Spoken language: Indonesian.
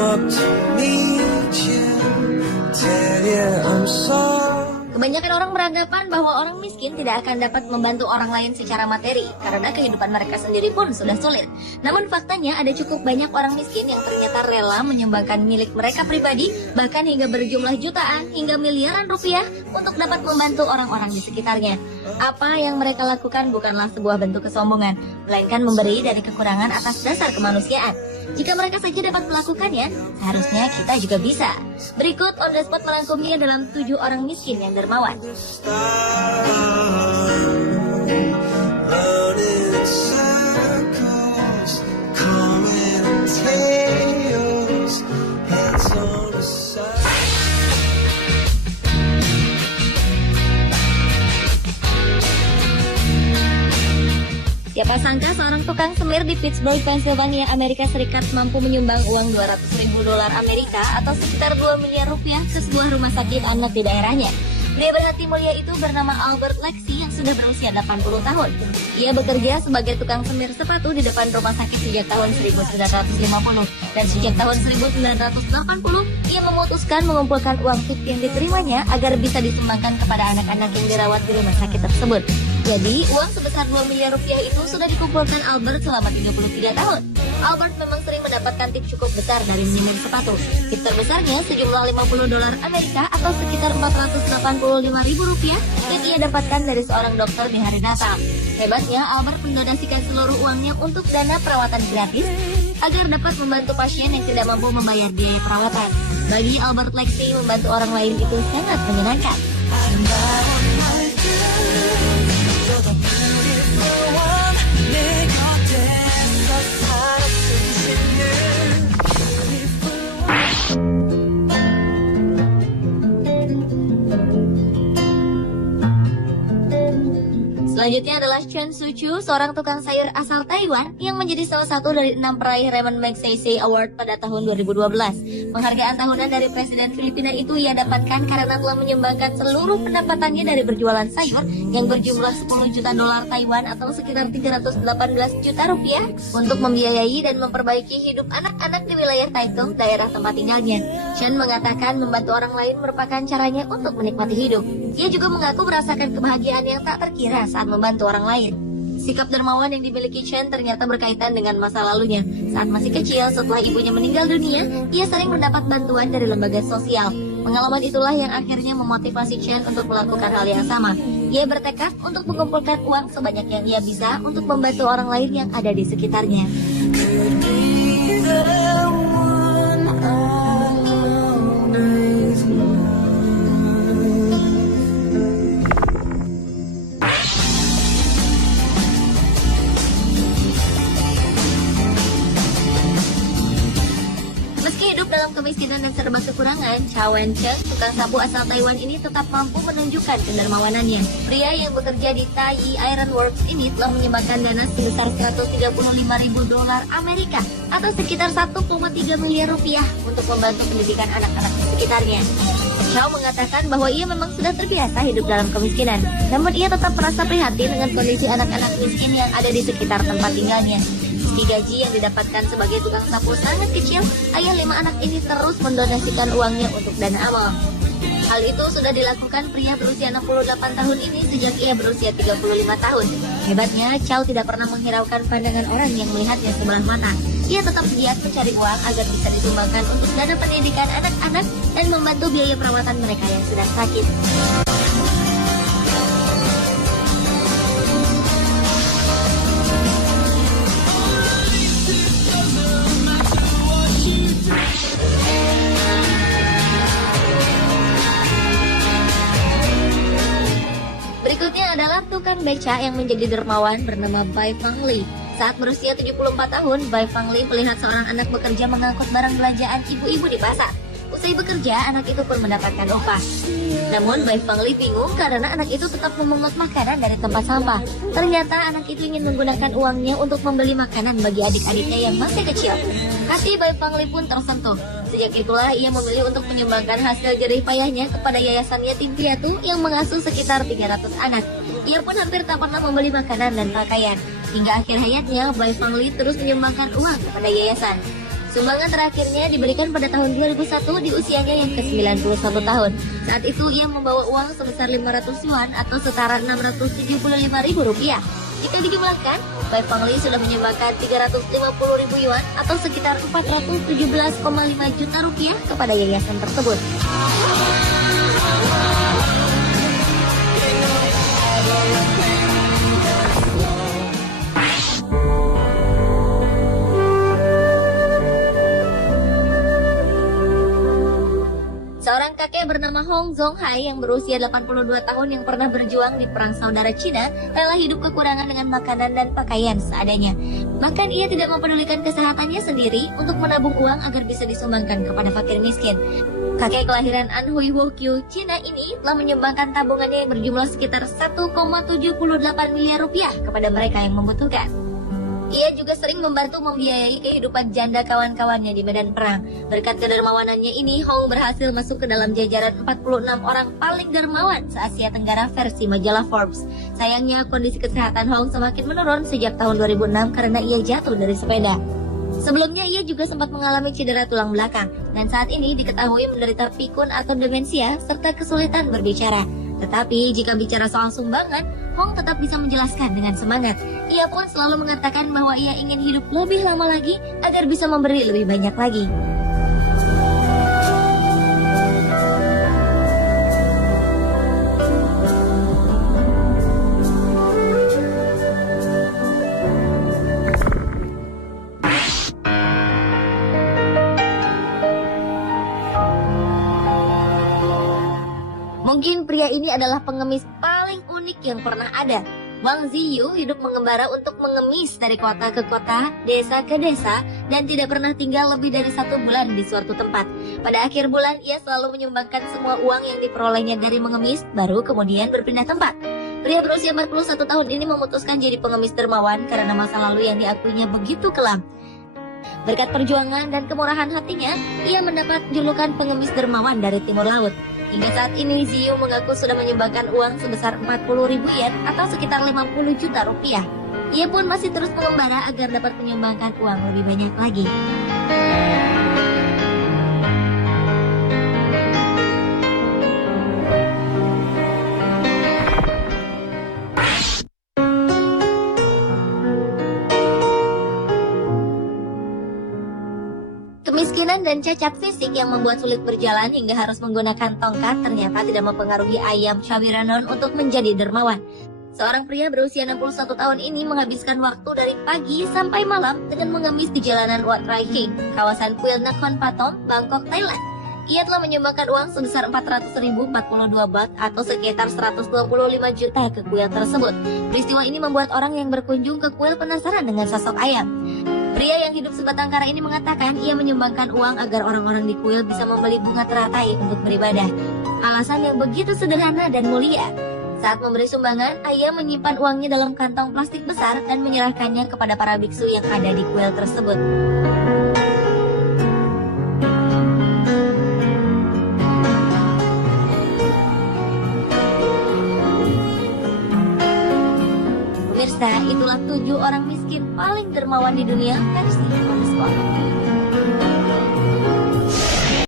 up to meet you, tell you I'm sorry. Kebanyakan orang beranggapan bahwa orang miskin tidak akan dapat membantu orang lain secara materi karena kehidupan mereka sendiri pun sudah sulit. Namun faktanya ada cukup banyak orang miskin yang ternyata rela menyumbangkan milik mereka pribadi, bahkan hingga berjumlah jutaan hingga miliaran rupiah untuk dapat membantu orang-orang di sekitarnya. Apa yang mereka lakukan bukanlah sebuah bentuk kesombongan, melainkan memberi dari kekurangan atas dasar kemanusiaan. Jika mereka saja dapat melakukannya, seharusnya kita juga bisa. Berikut On The Spot merangkumnya dalam 7 orang miskin yang dermawan. Siapa sangka seorang tukang semir di Pittsburgh, Pennsylvania, Amerika Serikat mampu menyumbang uang $200.000 Amerika atau sekitar 2 miliar rupiah ke sebuah rumah sakit anak di daerahnya. Pria berhati mulia itu bernama Albert Lexi yang sudah berusia 80 tahun. Ia bekerja sebagai tukang semir sepatu di depan rumah sakit sejak tahun 1950 dan sejak tahun 1980 ia memutuskan mengumpulkan uang tip yang diterimanya agar bisa disumbangkan kepada anak-anak yang dirawat di rumah sakit tersebut. Jadi, uang sebesar 2 miliar rupiah itu sudah dikumpulkan Albert selama 33 tahun. Albert memang sering mendapatkan tip cukup besar dari menyemir sepatu. Tip terbesarnya sejumlah $50 Amerika atau sekitar 485.000 rupiah yang ia dapatkan dari seorang dokter di hari Natal. Hebatnya, Albert mendonasikan seluruh uangnya untuk dana perawatan gratis agar dapat membantu pasien yang tidak mampu membayar biaya perawatan. Bagi Albert Lexi, membantu orang lain itu sangat menyenangkan. Selanjutnya adalah Chen Suchu, seorang tukang sayur asal Taiwan yang menjadi salah satu dari 6 peraih Raymond Magsaysay Award pada tahun 2012. Penghargaan tahunan dari Presiden Filipina itu ia dapatkan karena telah menyumbangkan seluruh pendapatannya dari berjualan sayur yang berjumlah $10 juta Taiwan atau sekitar 318 juta rupiah untuk membiayai dan memperbaiki hidup anak-anak di wilayah Taitung, daerah tempat tinggalnya. Chen mengatakan membantu orang lain merupakan caranya untuk menikmati hidup. Ia juga mengaku merasakan kebahagiaan yang tak terkira saat membantu orang lain. Sikap dermawan yang dimiliki Chen ternyata berkaitan dengan masa lalunya. Saat masih kecil, setelah ibunya meninggal dunia, ia sering mendapat bantuan dari lembaga sosial. Pengalaman itulah yang akhirnya memotivasi Chen untuk melakukan hal yang sama. Ia bertekad untuk mengumpulkan uang sebanyak yang ia bisa untuk membantu orang lain yang ada di sekitarnya. Dalam kemiskinan dan serba kekurangan, Chow Wen-cheng, tukang sapu asal Taiwan ini tetap mampu menunjukkan kedermawanannya. Pria yang bekerja di Tayi Iron Works ini telah menyumbangkan dana sebesar $135.000 Amerika atau sekitar 1,3 miliar rupiah untuk membantu pendidikan anak-anak di sekitarnya. Chow mengatakan bahwa ia memang sudah terbiasa hidup dalam kemiskinan, namun ia tetap merasa prihatin dengan kondisi anak-anak miskin yang ada di sekitar tempat tinggalnya. Meski gaji yang didapatkan sebagai tukang sapu sangat kecil, ayah 5 anak ini terus mendonasikan uangnya untuk dana amal. Hal itu sudah dilakukan pria berusia 68 tahun ini sejak ia berusia 35 tahun. Hebatnya, Chow tidak pernah menghiraukan pandangan orang yang melihatnya sebelah mata. Ia tetap giat mencari uang agar bisa disumbangkan untuk dana pendidikan anak-anak dan membantu biaya perawatan mereka yang sedang sakit. Berikutnya adalah tukang beca yang menjadi dermawan bernama Bai Fangli. Saat berusia 74 tahun, Bai Fangli melihat seorang anak bekerja mengangkut barang belanjaan ibu-ibu di pasar. Usai bekerja, anak itu pun mendapatkan upah. Namun, Bai Fangli bingung karena anak itu tetap memungut makanan dari tempat sampah. Ternyata anak itu ingin menggunakan uangnya untuk membeli makanan bagi adik-adiknya yang masih kecil. Hati Bai Fangli pun tersentuh. Sejak itulah ia memilih untuk menyumbangkan hasil jerih payahnya kepada yayasan yatim piatu yang mengasuh sekitar 300 anak. Ia pun hampir tak pernah membeli makanan dan pakaian. Hingga akhir hayatnya, Bai Fangli terus menyumbangkan uang kepada yayasan. Sumbangan terakhirnya diberikan pada tahun 2001 di usianya yang ke-91 tahun. Saat itu ia membawa uang sebesar 500 yuan atau setara Rp675.000. Jika dijumlahkan, Bai Fengli sudah menyumbangkan 350.000 yuan atau sekitar Rp417,5 juta kepada yayasan tersebut. Seorang kakek bernama Hong Zonghai yang berusia 82 tahun yang pernah berjuang di Perang Saudara Cina rela hidup kekurangan dengan makanan dan pakaian seadanya. Bahkan ia tidak mempedulikan kesehatannya sendiri untuk menabung uang agar bisa disumbangkan kepada fakir miskin. Kakek kelahiran Anhui Wokyu, Cina ini telah menyumbangkan tabungannya yang berjumlah sekitar 1,78 miliar rupiah kepada mereka yang membutuhkan. Ia juga sering membantu membiayai kehidupan janda kawan-kawannya di medan perang. Berkat kedermawanannya ini, Hong berhasil masuk ke dalam jajaran 46 orang paling dermawan se-Asia Tenggara versi majalah Forbes. Sayangnya, kondisi kesehatan Hong semakin menurun sejak tahun 2006 karena ia jatuh dari sepeda. Sebelumnya, ia juga sempat mengalami cedera tulang belakang, dan saat ini diketahui menderita pikun atau demensia serta kesulitan berbicara. Tetapi jika bicara soal sumbangan, Hong tetap bisa menjelaskan dengan semangat. Ia pun selalu mengatakan bahwa ia ingin hidup lebih lama lagi agar bisa memberi lebih banyak lagi. Mungkin pria ini adalah pengemis paling unik yang pernah ada. Wang Ziyu hidup mengembara untuk mengemis dari kota ke kota, desa ke desa, dan tidak pernah tinggal lebih dari 1 bulan di suatu tempat. Pada akhir bulan, ia selalu menyumbangkan semua uang yang diperolehnya dari mengemis, baru kemudian berpindah tempat. Pria berusia 41 tahun ini memutuskan jadi pengemis dermawan karena masa lalu yang diakuinya begitu kelam. Berkat perjuangan dan kemurahan hatinya, ia mendapat julukan pengemis dermawan dari Timur Laut. Hingga saat ini, Ziyu mengaku sudah menyumbangkan uang sebesar 40.000 yen atau sekitar 50 juta rupiah. Ia pun masih terus mengembara agar dapat menyumbangkan uang lebih banyak lagi. Kemiskinan dan cacat fisik yang membuat sulit berjalan hingga harus menggunakan tongkat ternyata tidak mempengaruhi Ayam Chawiranon untuk menjadi dermawan. Seorang pria berusia 61 tahun ini menghabiskan waktu dari pagi sampai malam dengan mengemis di jalanan Wat Rai King, kawasan Kuil Nakhon Pathom, Bangkok, Thailand. Ia telah menyumbangkan uang sebesar 400.042 baht atau sekitar 125 juta ke kuil tersebut. Peristiwa ini membuat orang yang berkunjung ke kuil penasaran dengan sosok Ayam. Pria yang hidup sebatang kara ini mengatakan ia menyumbangkan uang agar orang-orang di kuil bisa membeli bunga teratai untuk beribadah. Alasan yang begitu sederhana dan mulia. Saat memberi sumbangan, Ayam menyimpan uangnya dalam kantong plastik besar dan menyerahkannya kepada para biksu yang ada di kuil tersebut. Pemirsa, itulah 7 orang miskin paling dermawan di dunia versi Forbes.